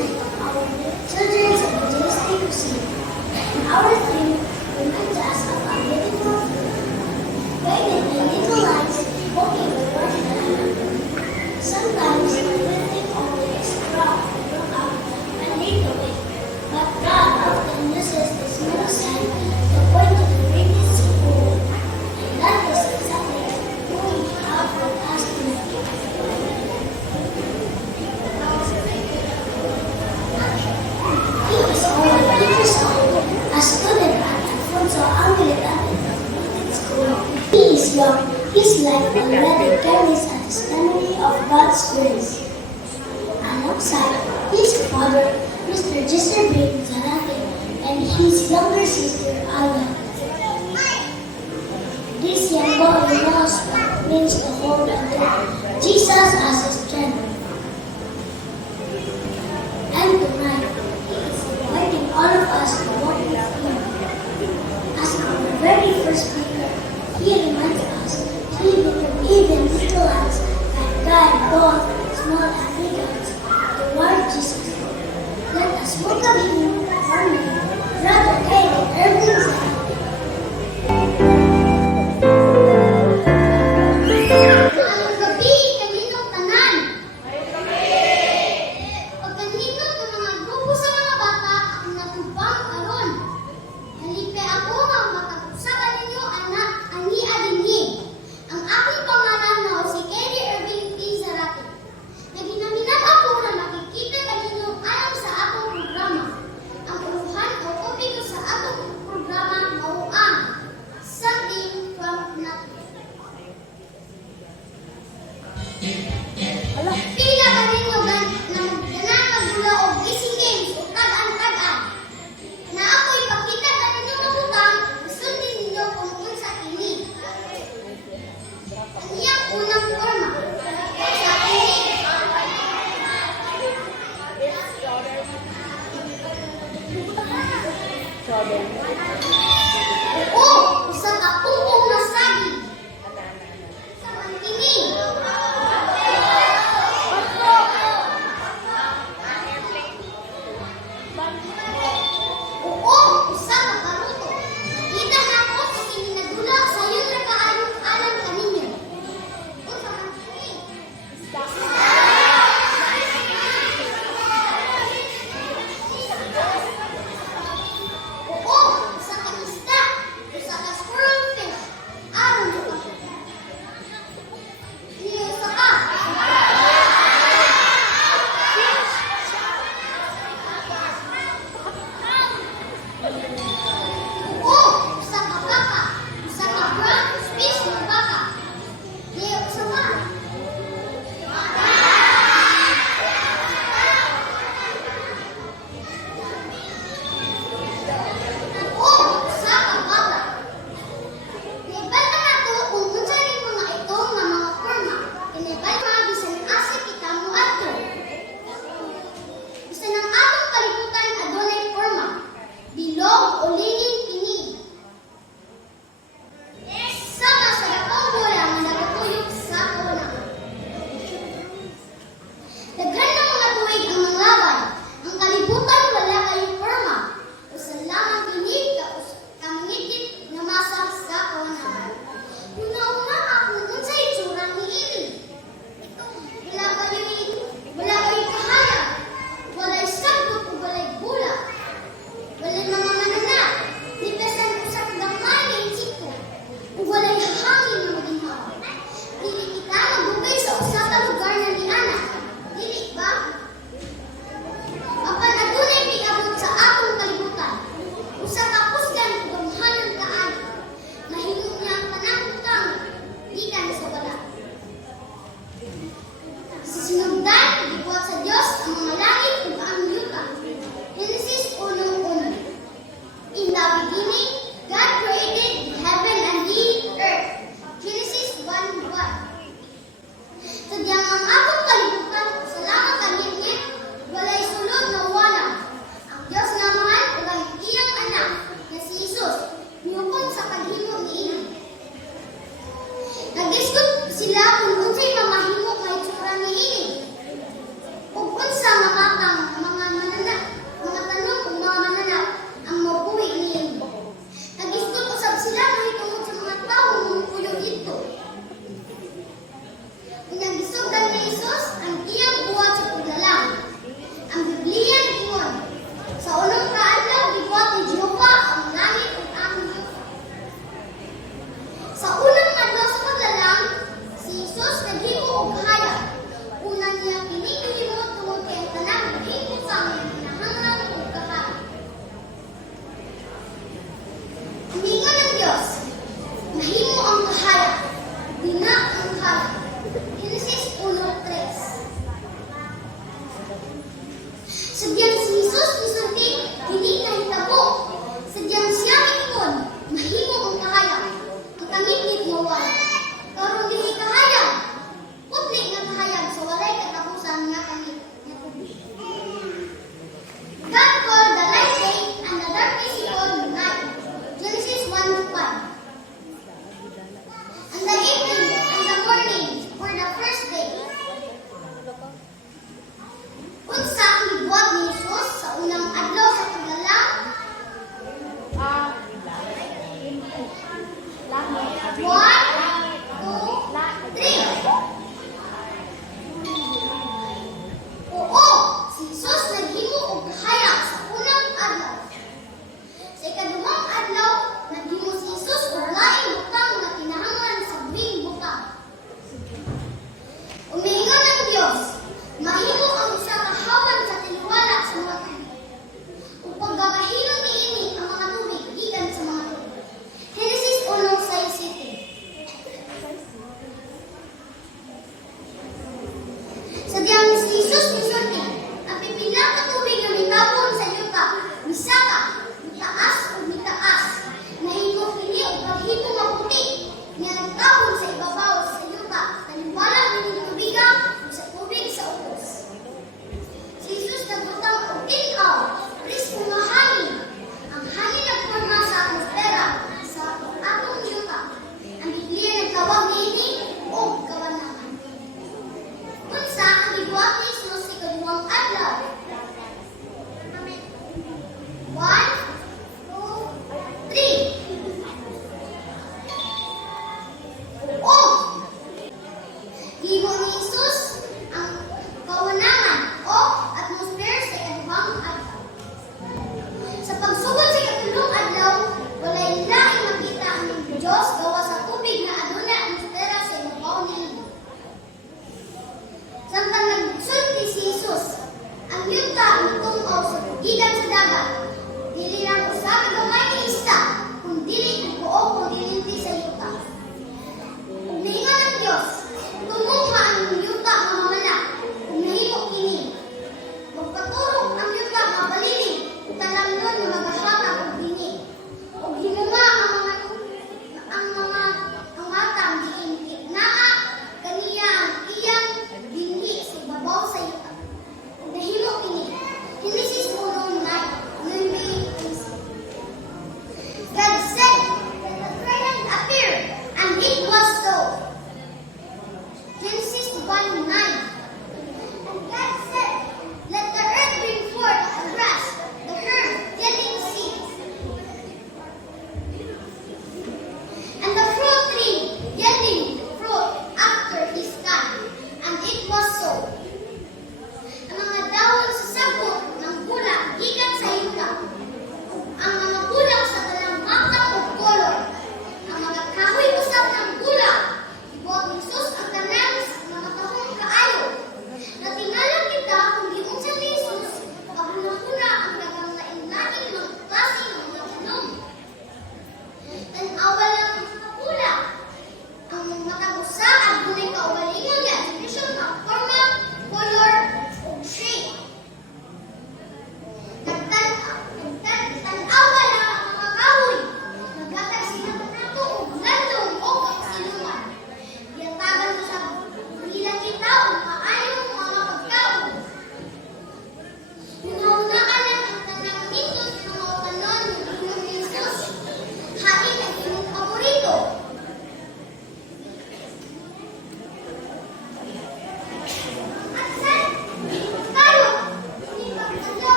night, our children's evangelistic crusade, and our theme reminds us of our beautiful future, guided by little lights walking before the lamp. Sometimes we think only is proud and look out and lead the way, but God often uses this little sign to point to the greatest goal, and that is exactly who we have with us tonight. He is only 8 years old, a student at Alfonso Anglican Intermediate School. He is young, his life already carries a testimony of God's grace. Alongside his father, Mr. Jesse Brink Zarate, and his younger sister, Aya. This young boy knows what it means to hold on to Jesus as his strength. And tonight, he is inviting all of us to walk with him. As our very first speaker, he reminds us even little acts can guide both small and big ones toward Jesus. Let us welcome him for me, Brother David Irving Zarate. Maayong gabi, kaninong tanan. Pagkaninong ng mga grupo sa mga bata ang natubang karon. Halipay ako nga makapagsakan ninyo anak Oo, si Jesus naghimo og kahayag sa unang adlaw. Sa ikaduhang adlaw, naghimo si Jesus og laing butang nga kinahanglan sa buhing butang. Umiingon ang Dios, mahimo ang usa ka hawan sa tiliwala sa mga tubig. Ug paggabahilon niini ang mga tubig gikan sa mga tubig. Genesis 1:6-7.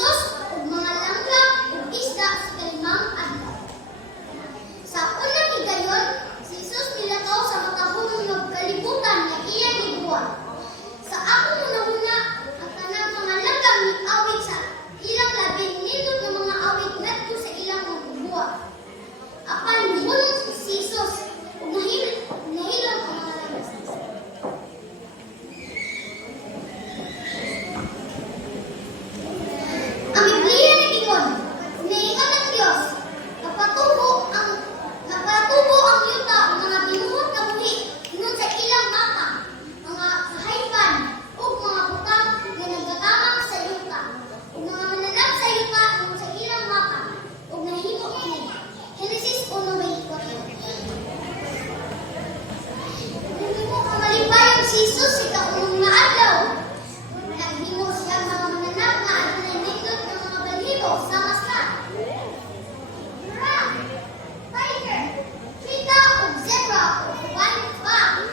Jesus ug mga langgam ug isda sa kalimang adlaw. Sa unang higayon, si Jesus milakaw sa makahulong nga kalibutan nga iya gibuhat. Sa akong una-una, ang tanang mga langgam awit sa ilang labing nindot nga mga awit ngadto sa ilang mga bubuhat. Apan gihulong si Jesus ug nahilom ang mga langgam. Ang Biblia nag-ingon, niingon ng Dios, napatubo ang yuta ang mga binuhot nga buhi ingon sa ilang mata, mga kahaypan ug mga butang nga nagagamang sa yuta, ug mga mananap sa yuta ingon sa ilang mata, ug nahimo kini. Genesis 1:24. Nahimo ang malibayong si Jesus sa kaunong nga adlaw. Naghimo siya mga mananap nga adunay nindot nga mga balahibo sama sa ram, tiger, cheetah ug zebra ug uban pa.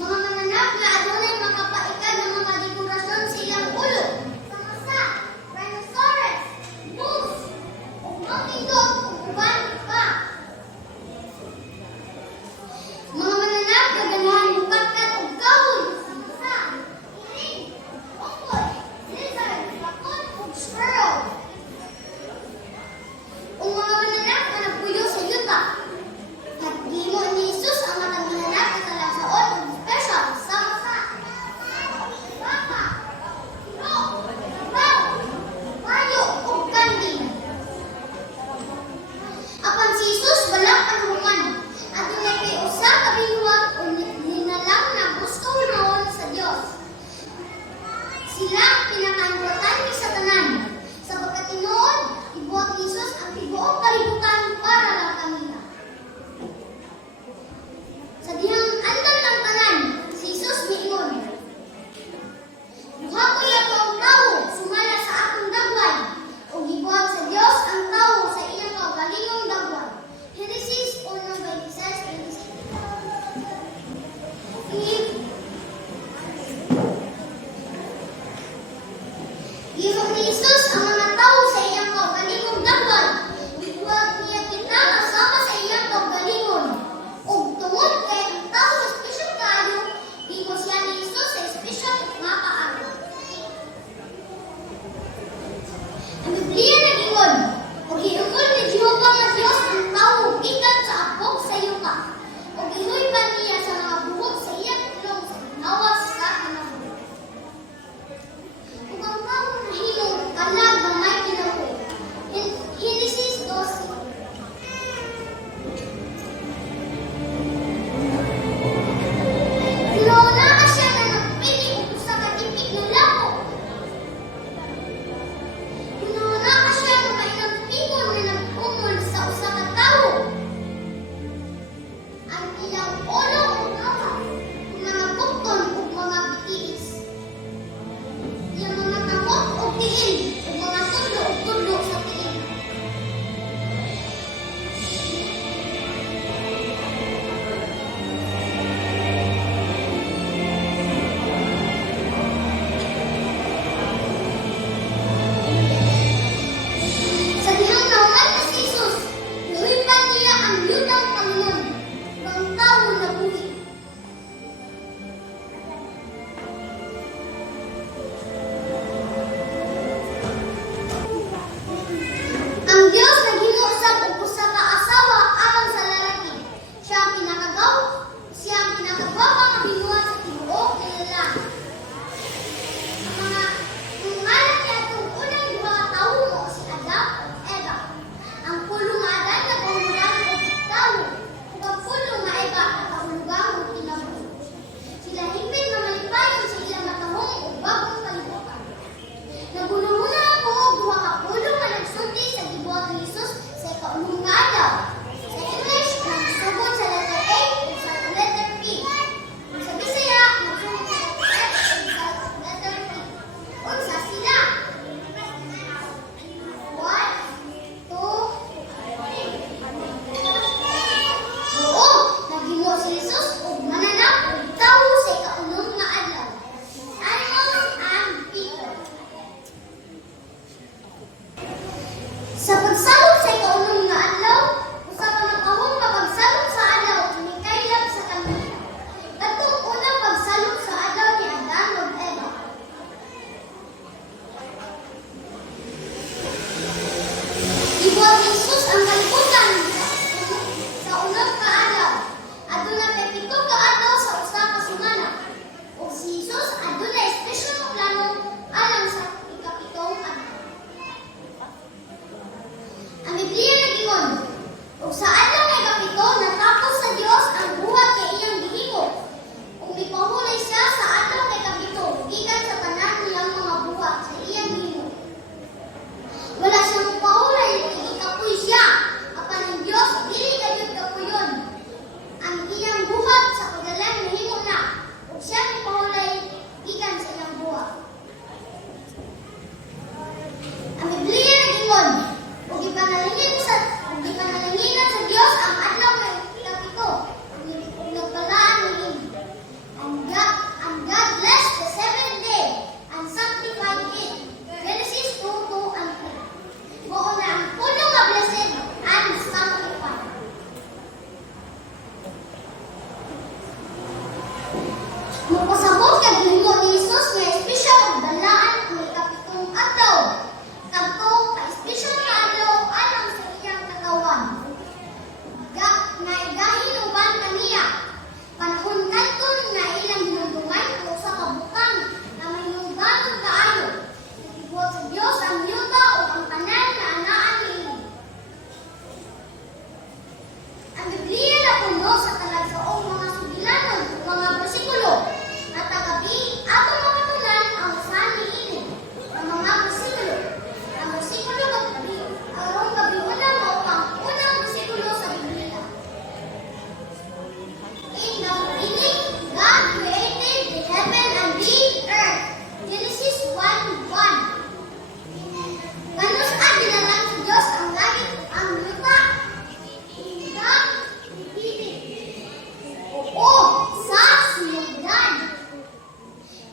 Mga mananap nga adunay mga kapaikan nga mga dekorasyon sa ilang ulo sama sa rhinoceros, moose, ug mountain dog ug uban pa. Mga mananap nga ganahan mukatkat ug kahoy sama sa iring, unggoy, lizard, lakon ug squirrel. Ug mga mananap nga nagpuyo sa yuta. Naghimo ni Jesus ang matang mananap nga talasaon ug special sama sa baka, iro, sabaw, payo ug kanding. Apan si Jesus balak ang human. Adunay kay usa ka binuhat o ninalang na gusto hunahon sa Dios. Sila ang pinaka-importante sa tanan. Sa pagkatinuod, ibuhat ni Jesus ang tibuok kalibutan para lang kanila. Sa dihang andam ng tanan, si Jesus miingon, "Duha ko yato ang tawo sumala sa akong dagway, ug gibuhat sa Dios ang tawo sa iyang kaugalingong dagway." Genesis 1:26-27. Gihimo ni Jesus ang mga tawo sa iyang kaugalingong dagway. Gibuhat niya kita kasama sa iyang kaugalingon. Ug tungod kay ang tawo espesyal kaayo, gihimo siya ni Jesus sa espesyal nga kaayo. Ang Biblia nag-ingon, ug giungol ni Jehova nga Dios ang tawo gikan sa abok sa yuta, ug gihuyban niya sa mga buhok sa iyang ilong sa ginawa sa kinabuhi. Ug ang tawo nahimong gibuhat ni Jesus ang kalibutan sa unang kaadlaw. Aduna kay pito ka adlaw sa usa ka semana. Ug si Jesus aduna espesyal nga plano alang sa ikapitong adlaw. Ang Biblia nagingon, ug sa adlaw nga ikapito natapos sa Dios ang buhat kay iyang gihimo. Ug mipahulay siya sa adlaw nga ikapito gikan sa tanan niyang mga buhat sa iyang gihimo. Wala siyang mapahulay kay ikapoy siya. Apan ang Dios dili kayud kapuyon. Ang iyang buhat sa pagdalang nahimo na. Ug siya mipahulay gikan sa iyang buhat. Ang Biblia nagingon, ug ipanalanginan sa Dios ang adlaw nga ikapito. Ug nagpalaan niini. And God blessed the seventh day and sanctified it. Genesis 2:2 and 3. Mao na ang puno nga blessed and sanctified. Mupasabot kag gihimo ni Jesus nga espesyal ug dalaan ang ikapitong adlaw. Kadto ka espesyal nga adlaw alang sa iyang katawan. Naigahin uban kaniya. Panahon kadton na ilang hinungdungan o sa kabukang na may nungganon kaayo. Nagbuhat sa Dios ang yuta o ang tanan na anaan niini. Ang Biblia na puno sa talagsaong mga sugilanon o mga bersikulo. At tagabi, ato makatulan ang usahan niini ng mga bersikulo. Ang bersikulo maggabi, ang gabi una mo ang unang bersikulo sa Biblia. In the beginning, God created the heaven and the earth. Genesis 1:1. Ganun saan dinatang sa Diyos ang langit ang lupa? In the beginning. Oo, sa sinugdan.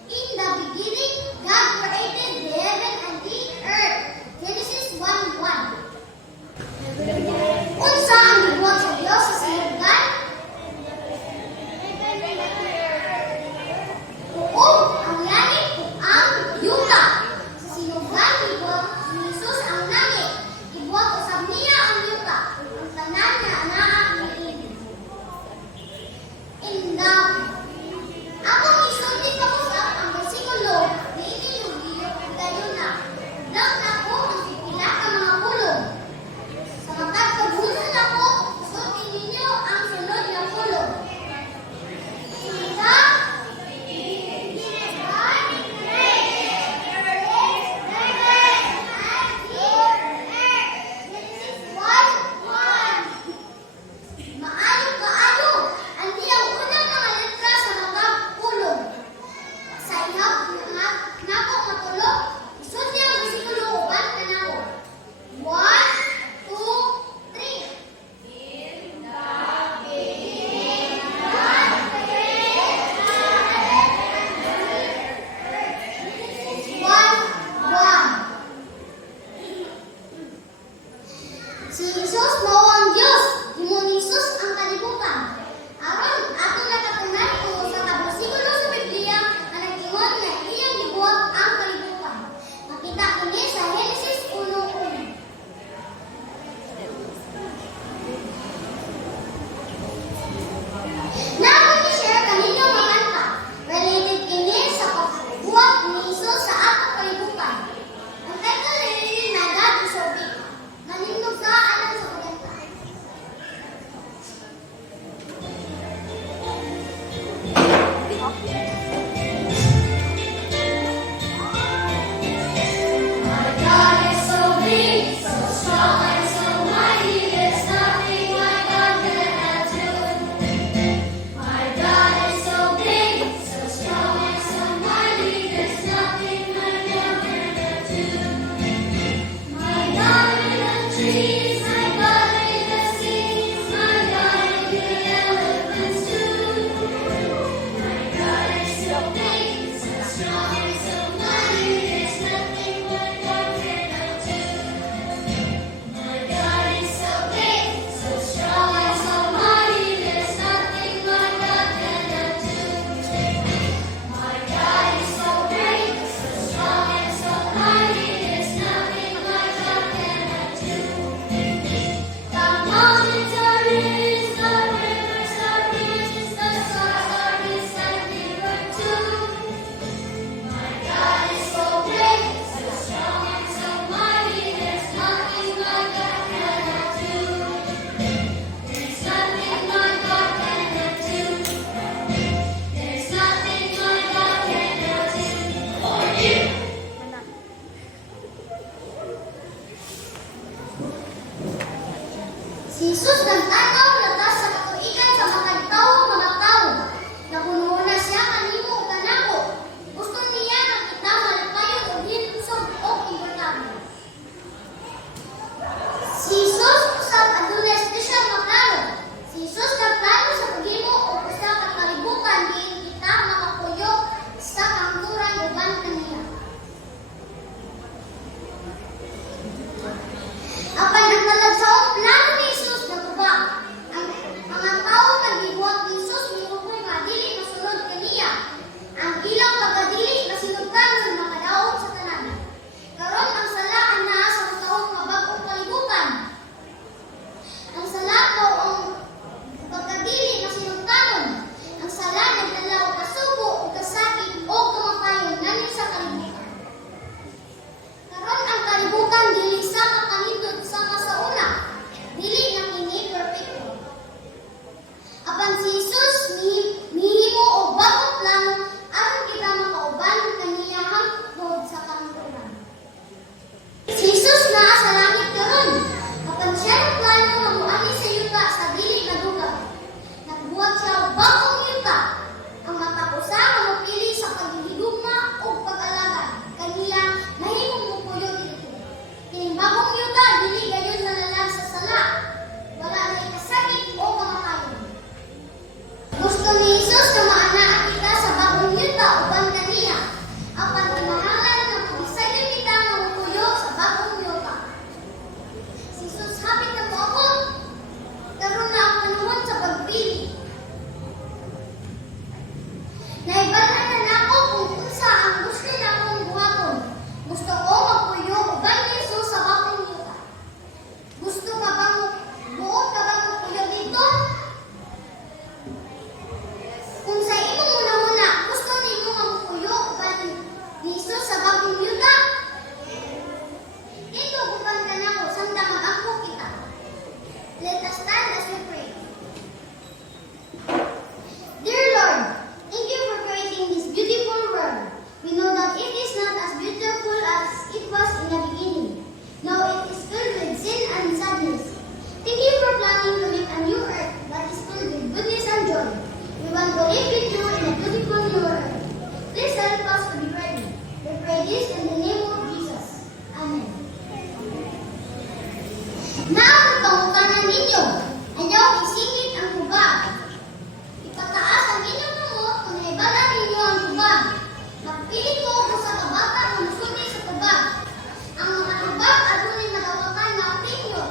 In the beginning, God created the heaven and the earth. Genesis 1:1. Unsa ang gibuhat sa Dios sa sinugdan? Oo, ang langit ug ang yuta. Sa sinugdan gibuhat ni Jesus ang langit. Gibuhat usab niya ang yuta. Ang tanan nga anaa niini. Akong isulti pa ko sa ang bersikulo niini ug giyo na. Nang nako ang pipila ka mga pulong. Sa matag kabulan nako, sulti ninyo ang sunod nga pulong. Sita, maayo kaayo ang diyang unang mga letra sa mga pulong. Sa ihap nako matulog, isulti ang bersikulo uban tanaw. 1, 2, 3. Si Jesus mao ang Dios, himo ni Jesus ang kalibutan. Aron ato nakatunan kung sa bersikulo sa Biblia nga nagingon nga iyang gibuhat ang kalibutan. Makita kini sa Genesis 1:1. Namo ni share kanino nga kanta. Related kini sa pagbuhat ni Jesus sa atong kalibutan. Ang title ni na God is so big. Nanindog sa alang sa kanta. Ayaw isingit ang hubag. Ipataas ang inyong kamot kung naibalan ninyo ang hubag. Magpilit mo kung sa kabata na musulti sa hubag. Ang mga hubag adunay nagawakan na opinyon.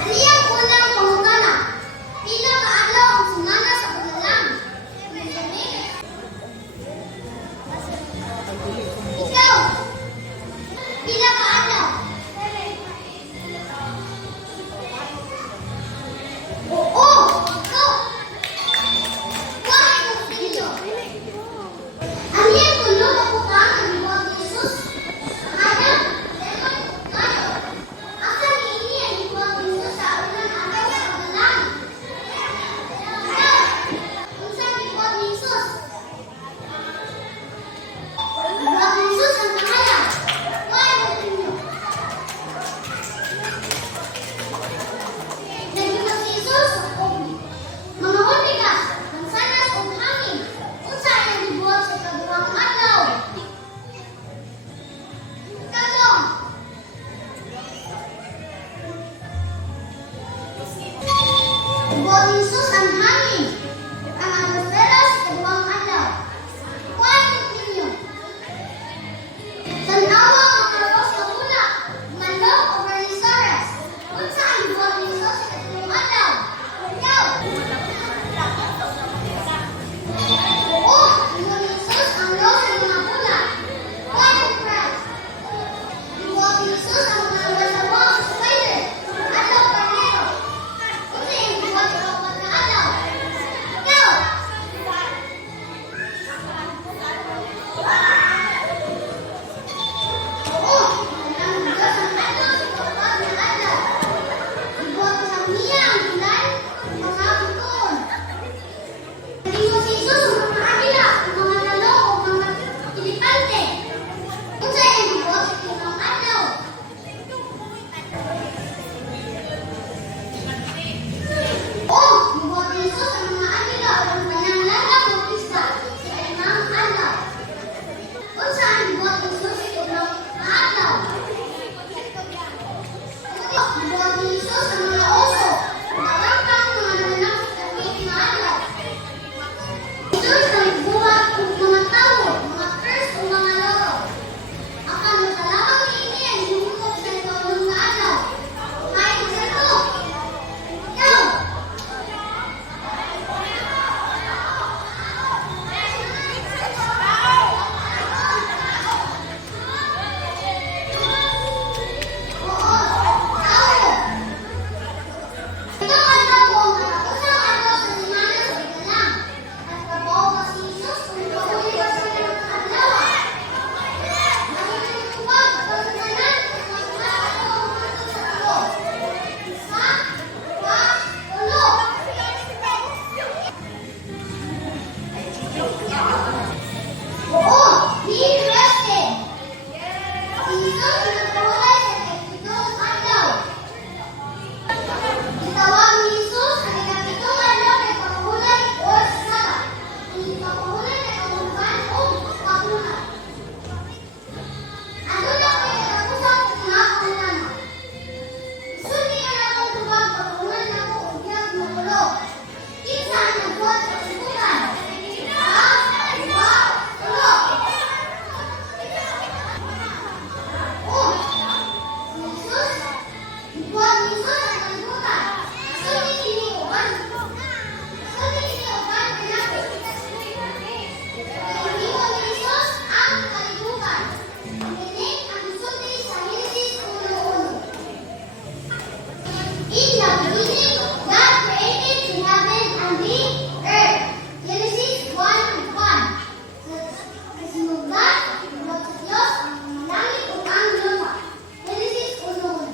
Aliyang unang pangutana. Pila ka adlaw ang sumana sa paglalang. Ikaw. Pila ka adlaw. Oo. Ikaw. Why ko pinyo? Aliyang tulo ka po ka ang ibuhat ni Jesus. Kaya, demon, kayo. Asa ni ini ang ibuhat ni Jesus sa unang araw sa paglalang? Unsa ang ibuhat ni Jesus? Ibuhat ni Jesus ang pangalan. Why ko pinyo? Nagibuhat si Jesus og mga hormigas, mansanas ug hangin. Unsa ang nagibuhat sa kaduhang adlaw? Kadlong. Nagibuhat ni Jesus ang hangin. Ang atmosfera sa kaduhang adlaw. Why ko pinyo? Tanawa ang karabas sa una, manok o Brontosaurus. Unsa ang gibuhat ni Jesus sa kaduhang adlaw? Ikaw. Oo, gibuhat ni Jesus ang law sa mga pula. Why ko Christ? Gibuhat ni Jesus ang mga wasawang spider. Adlaw karnero. Unsa ang gibuhat sa kaupat na adlaw? Ikaw. Oo, ang Diyos ang adlaw sa kaupat na adlaw. Gibuhat sa niya ang bulan, mga buton. Nagibuhat si Jesus ang mga agila, ang mga lalo o mga elepante. Unsa ang gibuhat sa tinuang adlaw? Oo, gibuhat ni Jesus ang mga agila o ang kanyang lalak o pista sa tinuang adlaw. Unsa ang gibuhat ni Jesus sa tinuang adlaw? Gibuhat ni Jesus ang mga oso, tawagkang mga nanganak sa tinuang adlaw. Jesus ang nagbuhat og mga tawo, mga curse o mga loro. Akan matalawang niini ang himutog sa ikaulong nga adlaw. Kahit sa to. Ikaw. Oo, tawo. Ito ang tawo ang katausang adlaw sa simana sa paglalang. At trabaho ba si Jesus kung ipahuli ba sa kanyang adlaw? Mahilig tubag, pagkakanan, pagkakanan, pagkakanan sa tulo. Isa, dua, tulo. Oo, be rested. Si Jesus nagpahulay sa ikapitong adlaw. Gitawag ni Jesus ang ikapitong adlaw kay pagpahulay o Sabat. Ang ipapahulay kay kahulugan o kapuna. Ano na kay katapusang mga kahulugan? Sulti ka na akong tubag pagpahulan na ko o biyag na kulo. Kinsa ang nagbuhat sa kasibukan? Isa, dua, tulo. Oh, Jesus, gibuhat ni Jesus ang kalibutan. Sulti kini uban. Sulti kini uban pinapit. Gibuhat ni Jesus ang kalibutan. Kini ang sulti sa Genesis 1:1. In the beginning, God created the heaven and the earth. Genesis 1:1. Sa sinugdan, gibuhat sa Diyos ang mga langit ug ang lupa. Genesis 1:1.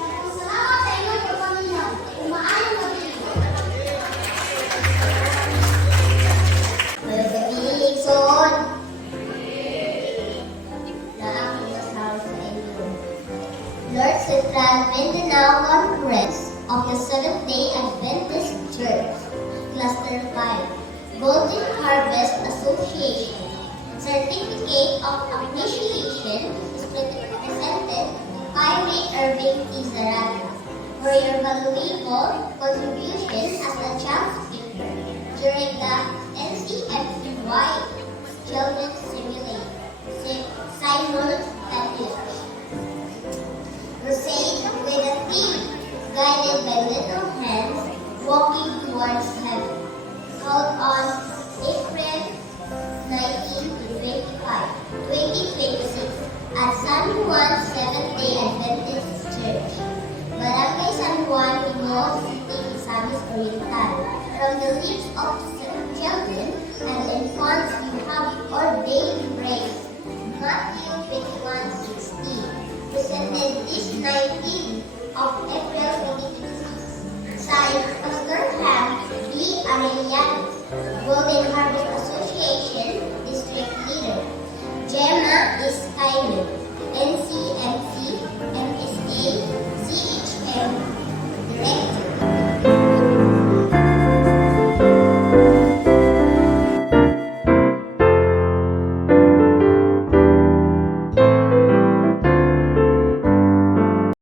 Nagpasalamat sa inyong pagpaminaw. Umaayong gabi. Magagabi, Igsoon. Laang inasaw sa inyo. Lord Central Mindanao Conference of the Seventh-day Adventist Church, Cluster 5, Golden Harvest Association. Certificate of Appreciation is presented by Irving Tiza. Daraga for your valuable contribution as a child speaker during the NCFY Children's Simon Package. Crusade with a theme guided by little hands walking towards heaven. Held on April 19 to 25, 2026 at San Juan Seventh-day Adventist Church, Barangay San Juan, Pinoy City, Misamis Oriental. From the lips of children and infants you have ordained praise. Matthew 21:16. Presented this 19th of April 2026. Signed, Pastor Ham B. Arellano, Golden Harbor Association District Leader. Gemma Iskainen, NCMC.